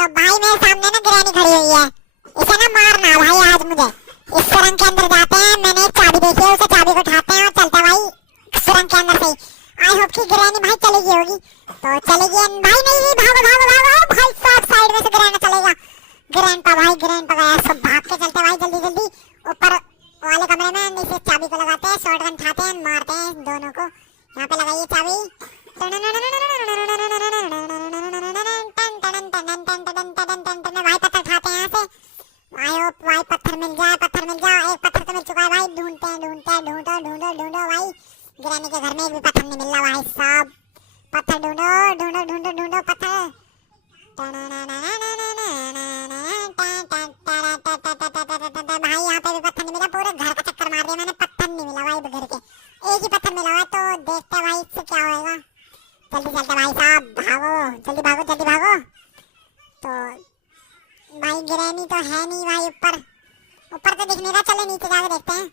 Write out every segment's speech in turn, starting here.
तो भाई मेरे सामने ना ग्रैनी खड़ी हुई है, इसे ना मारना भाई आज मुझे। इस सुरंग के अंदर जाते हैं, मैंने एक चाबी देखी है, उसे चाबी को उठाते हैं और चलते हैं भाई सुरंग के अंदर से। आई होप कि ग्रैनी भाई चलेगी होगी, तो चलेगी भाई। नहीं नहीं, भागो भागो भागो भाई साहब, साइड में से ग्रैंड चलेगा। ग्रैंडपा भाई, ग्रैंडपा गया, सब भाग के चलते भाई जल्दी जल्दी ऊपर वाले कमरे में। नीचे चाबी को लगाते हैं, शॉटगन उठाते हैं, मारते हैं दोनों को। यहाँ पे लगाइए चाबी। भाई पत्थर उठाते हैं यहाँ से। भाई पत्थर मिल जाए, पत्थर मिल जाए। एक पत्थर तो मिल चुका है भाई, ढूंढते हैं ढूंढते हैं, ढूंढो ढूंढो ढूंढो भाई। ग्रैनी के घर में एक भी पत्थर नहीं मिल रहा भाई साहब। पत्थर ढूंढो ढूंढो ढूंढो ढूंढो पत्थर। भाई यहाँ पे भी पत्थर नहीं मिला, पूरे घर का चक्कर मार दिया मैंने, पत्थर नहीं मिला भाई घर के। एक ही पत्थर मिला हुआ, तो देखते हैं भाई इससे क्या होएगा। जल्दी चलते भाई साहब, भागो जल्दी भागो जल्दी भागो। तो भाई ग्रैनी तो है नहीं भाई ऊपर, ऊपर तो दिख नहीं रहा। चलो नीचे जाके देखते हैं,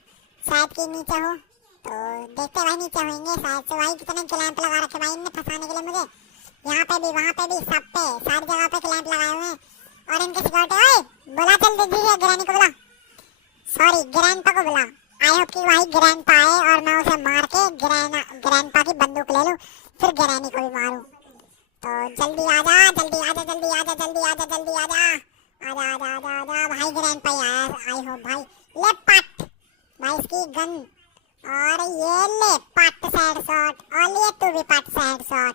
शायद कि नीचे हो। तो देखते भाई नीचे होंगे शायद से। भाई कितने क्लैंप लगा रखे भाई इनने फंसाने के लिए मुझे। यहाँ पे भी, वहाँ पे भी, सब पे, सारी जगह पे क्लैंप लगाए हुए हैं। और इनके सिक्योरिटी, ओए बुला जल्दी दीजिए, ग्रैनी को बुला, सॉरी ग्रैंडपा को बुला। आई होप कि भाई ग्रैंडपा आए और मैं उसे मार के ग्रैंडपा की बंदूक ले लूं, फिर ग्रैनी को भी मारूं। तो जल्दी आजा जल्दी आजा जल्दी आजा जल्दी आजा जल्दी आजा आजा आजा आजा आजा भाई। ग्रैंडपा ही आया, आई होप भाई। ले पट भाई इसकी गन, और ये ले पट सैड शॉट, और ये तू भी पट सैड शॉट।